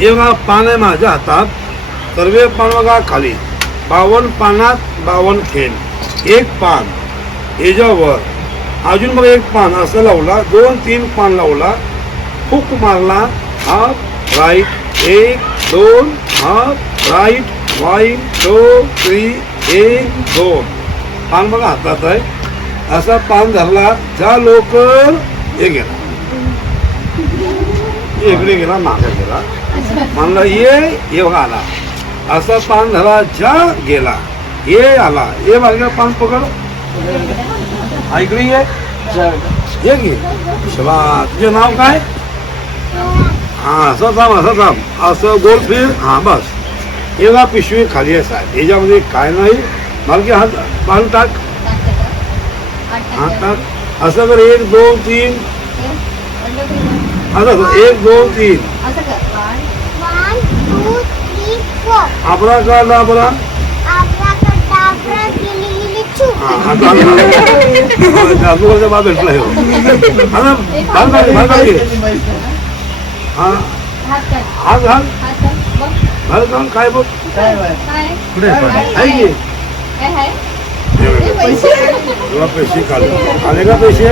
हे बघा पान आहे माझ्या हातात. सर्वे पान बघा खाली बावन पानात बावन्न खेळ एक पान. याच्यावर. अजून बघा एक पान असं लावला. दोन तीन पान लावला. हुक मारला. Half right. एक दोन. Half right. वाईट दोन थ्री. एक दोन. पान बघा हातात आहे. असा पान धरला. जा लवकर. हे गेला इकडे गेला मागे गेला म्हणला ये ये आला असा पान धरला जा गेला. ये आला. ये मागे पान पकड. इकडे ये? ये घे शबा तुझे नाव काय? हा असं थांब असं थांब. असं गोल फिर. हा बस. हे बघा पिशवी खाली आहे साहेब. याच्यामध्ये काय नाही. मालकी हात पान टाक. हात टाक. असं कर एक दोन तीन. असं एक दोन तीन. आपला का. हा जादूगाच्या बाद भेटला हे. हा ना भाग काढ, भाग काढ घे. हा. हात घाल. भाग घाल काय बघ. कुठे आहे? की? तेव्हा पैसे. काढले आले का पैसे?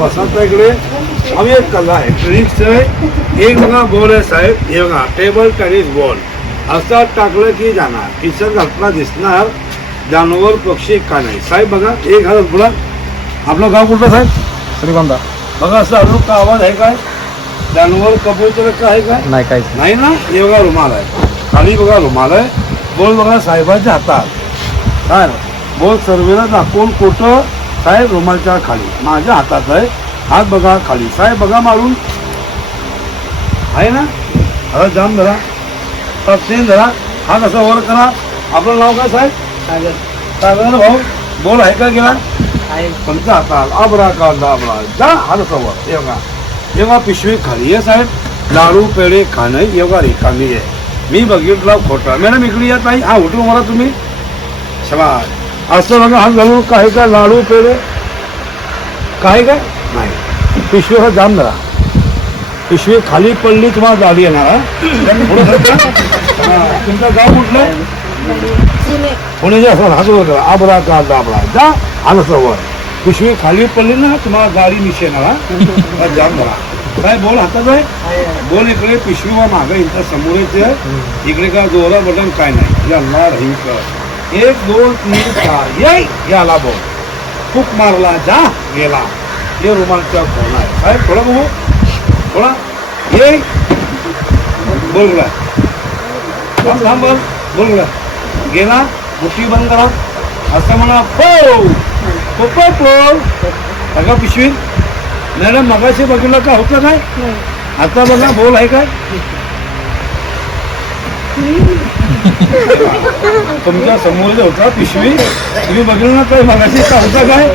बसत नाही इकडे. आम्ही एक कला आहे. ट्रिक्स आहे. एक बघा बॉल आहे साहेब. हे बघा टेबल टेनिस बॉल असं टाकलं की जाणार. किचन घातला दिसणार. जानवर पक्षी का नाही? साहेब बघा एक हजार पुढा आपलं गाव कुठलं साहेब? श्रीगोंदा. बघा असं अजून का आवाज आहे काय? जानवर कबूतर का आहे काय? नाही काहीच नाही. ना? हे बघा रुमाल आहे. खाली बघा रुमाल आहे. बोल बघा साहेबांच्या हातात. काय? बोल सर्वेला दाखवून कुठं? साहेब रुमालच्या खाली. माझ्या हातात आहे. हात बघा खाली. साहेब बघा मारून. आहे ना? आता जाम धरा. तपसीन धरा हात असा वर करा? आपलं नाव काय साहेब? सागर. भाऊ बोल आहे का गेला तुमच्या हातात आबरा का दाबरा. जा हात असा वर हे हे बघा पिशवी खाली. आहे साहेब लाडू पेढे खाणं हे बघा रिकामी आहे. मी बघितलं खोटा. मॅडम इकडे येत नाही हा उठून मला तुम्ही. शबाश असं बघा हा घालून काय काय लाडू पेढे? काय काय? नाही. पिशवी हा जाम धरा पिशवी खाली पडली तुम्हाला जाडी येणार तुमचं गाव कुठलं? पुणे. असं हात वर करा आबरा का दाबरा. जा आलं सवर पिशवी खाली पडली ना तुम्हाला गाडी निशे येणार जाम धरा काय बोल हातात आहे? बोल इकडे पिशवी वा मागं इथं समोरच आहे इकडे का दोरा बटन काय नाही. या लाड हिंग कर एक दोन तीन चार. ये याला बोल. फूक मारला जा गेला. हे रुमालच्या कोण आहे? साहेब थोडा बघू. थोडा ये. बोल गुला थांब थांब बोल. बोल गुला. गेला मुठी बंद करा. असं म्हणा पो पो पो पो बघा पिशवी मॅडम मगाशी बघितलं का? होतं काय? आता बघा बोल आहे काय? तुमच्यासमोर जे होता पिशवी तुम्ही बघितलं ना काय? मगाशी का होता काय?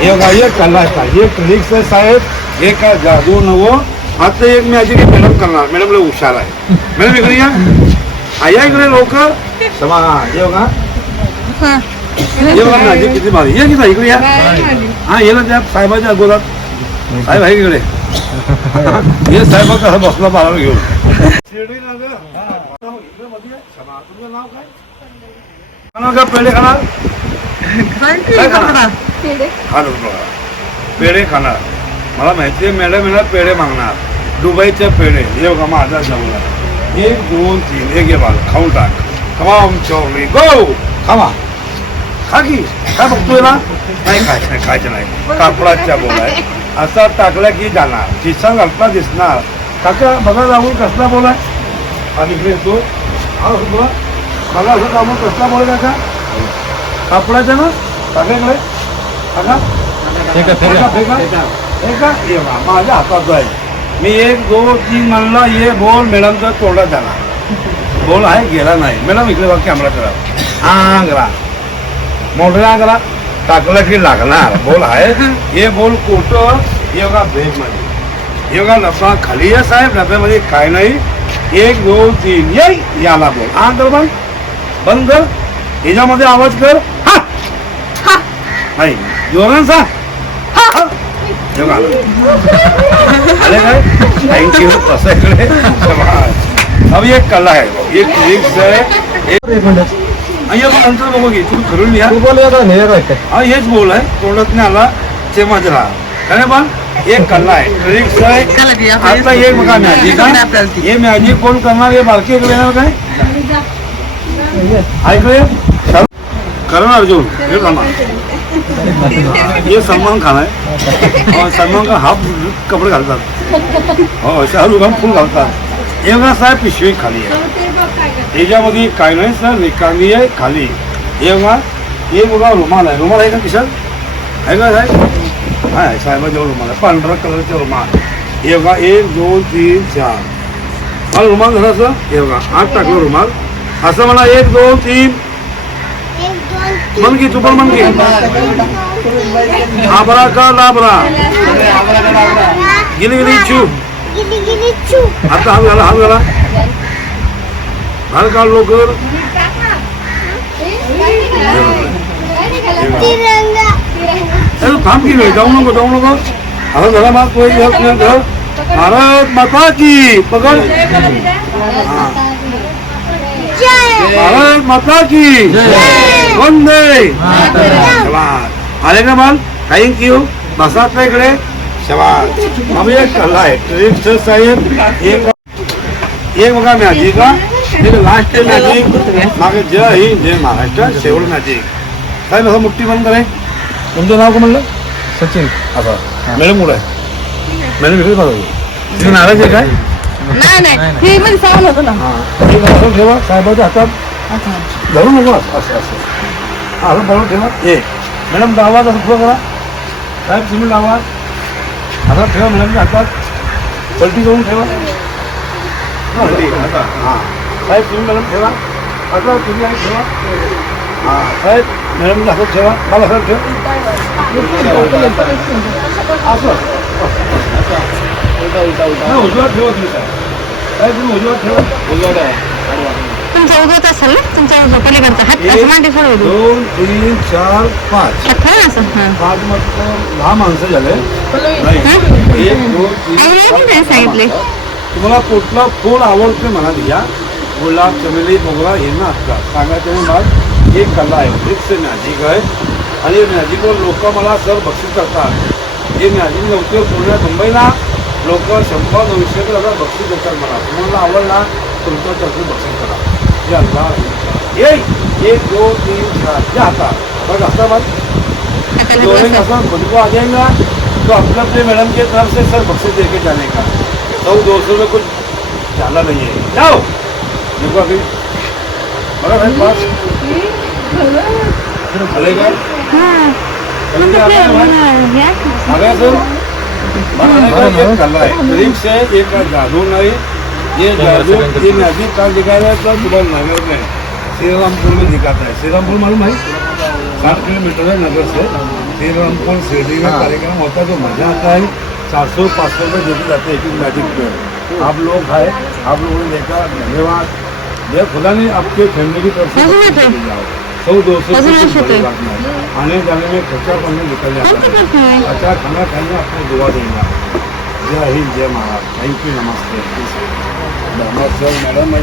हे बघा एक कला आहे. एक ट्रिक्स साहेब हे काय जादू नवं? आता एक मॅजिक मॅडम करणार. मॅडम लय हुशार आहे. मॅडम इकडे या. हा, या इकडे लवकर. समा हे. बघा हे बघा मॅजिक किती भारी. ये किती इकडे या. हा ये ना त्या साहेबाच्या अगोदर. साहेब आहे इकडे. हे साहेब कसं बसला बाळाला घेऊन? हा. इकडे मध्ये आहे. क्षमा. तुमचं नाव काय? खाणार का पेढे खाणार? काय खाणार? खाणार. बघा पेढे खाणार. मला माहिती आहे मॅडम येणार पेढे मागणार. दुबईचे पेढे. हे बघा माझा जमला एक दोन तीन. एक हे बाल खाऊन टाक. कमाम चौमी गो खावा खा की? काय बघतोय ना नाही खायचं नाही खायचं नाही. कापडाच्या बोल. आहे असा टाकला की जाणार. खिसा घालता दिसणार. काका बघा राहुल कसला बोल. आहे आणि इकडे येतो. हा बघा असं काम कसला बोल काका? कापडाच्या ना? काका ठीक आहे फेका फेका. फेका हे बा, माझ्या हातात आहे. मी एक दोन तीन म्हणला ये बोल मॅडमचा तोंडात झाला बोल आहे गेला नाही. मॅडम इकडे बघ कॅमेरा करा हा मोठा करा टाकलं की लागणार. बोल आहे. हे बोल कुठं? योगा बघा योगा मध्ये हे खाली आहे साहेब नफ्यामध्ये काय नाही. एक दोन तीन. ये याला बोल. हा कर बंद बंद कर. ह्याच्यामध्ये आवाज कर. हा. हा. नाही. जोरान सा योग काय? थँक्यू असं एक कला आहे. एक आहे. नंतर बघू की तू या हा हेच बोल आहे. तोंडात नाही आला ते माझं अरे काय पण एक कला आहे. लिरिक्स आहे. आता एक हे. मॅजिक कोण करणार? हे बारकी ऐकलं ऐकलं करण अर्जुन हे खाना. ये सलमान खान आहे. और सलमान खान हाफ कपडे घालतात. हो शाहरुख खान फुल घालतात. हे साहेब पिशवी खाली आहे. याच्यामध्ये काय नाही सर रिकामी आहे खाली. हे बघा हे बघा रुमाल आहे. रुमाल आहे का किशन आहे का साहेब? आहे साहेबाजवळ रुमाल आहे. पांढरा कलरचा रुमाल. हे बघा एक दोन तीन चार. मला रुमाल धरायचं हे बघा आठ टाकलं रुमाल. असं मला एक दोन तीन. एक दोन तीन मन की तू पण मन की आबरा का लाबरा? गिली गिली चू गिली गिली चू आता हात घाला हात घाला हात काढ लवकर. थांब की वेळ जाऊ नको जाऊ नको. असं झाला मग भारत माता की पकड. हा. भारत माता की शबास आले का माल थँक्यू बसा आपल्या इकडे. शबास आम्ही एक कला आहे साहेब एक एक बघा मॅजिक का लास्ट मॅजिक मागे जय हिंद जय महाराष्ट्र. शेवट मॅजिक साहेब असं मुठ्ठी बंद करे तुमचं नाव का म्हणलं? सचिन. असं. मॅडम कुठं आहे? मॅडम इकडे बघा तुम्ही नाराज आहे काय? नाही नाही. ठेवा. साहेबाच्या हातात धरू नको असं असं असं. हा, बरोबर ठेवा. ए मॅडम डावा असं पुढं करा साहेब तुम्ही डावा हातात ठेवा मॅडमच्या हातात पलटी करून ठेवा. हा. हा. साहेब तुम्ही मॅडम ठेवा. आता तुम्ही आणि ठेवा. हा. साहेब मॅडमच्या हातात ठेवा. मला असं ठेव. असं. नाही, उजव्यात ठेवा तुम्ही साहेब. साहेब तुम्ही उजव्यात ठेवा. उजव्यात आहे. तुमचा उजवत असेल ना? तुमच्या पलीकडचा हात एक, असं मांडी सोडू दे दोन तीन चार पाच. हात खरं असं? हां. पाच मतलब दहा माणसं झाले. हं? एक दोन तीन नाही सांगितले. तुम्हाला कुठला फूल आवडते म्हणा या गुलाब चमेली मोगरा हे ना असतात सांगायचं मला. एक कला आहे. फिक्स मॅजिक आहे. आणि मॅजिकवर लोक मला सर बक्षीस करतात. हे मॅजिक नव्हते पूर्ण मुंबईला लोक शंभर दोनशे हजार बक्षीस देतात मला. तुम्हाला आवडला तुमचं तसं बक्षीस करा. हे अल्लाह ये एक दोन तीन चार या आता बघ. आता बघ जो एक ऐसा खुद आ जाएगा तो अपने अपने मैडम के तरफ से सर बक्से दे के जाने का? सौ दो सौ में कुछ डाला नहीं है. जाओ देखो अभी बड़ा भाई पास हां है? आ गया सर बनाने का एक कला है ट्रिक्स है एक जादू नहीं. ये जादू ये मैजिक कार्ड दिखा रहा है तो सुबह नगर में। श्रीरामपुर में दिखाता है। श्रीरामपुर मालूम है? साठ किलोमीटर है नगर से। श्रीरामपुर शिरडी में कार्यक्रम होता है तो मज़ा आता है। चार सौ पाँच सौ रुपये देते जाते हैं एक एक मैजिक पे आप लोग आए आप लोगों ने देखा धन्यवाद। जय खुदा ने आपके फैमिली की तरफ़ से हो. सौ दो सौ नहीं। आने जाने में खर्चा करने निकल जाता है। अच्छा खाना खाएँगे आपको दुआ देगा। जय हिंद जय महाराज थैंक यू नमस्ते धन्यवाद सर मैडम मैं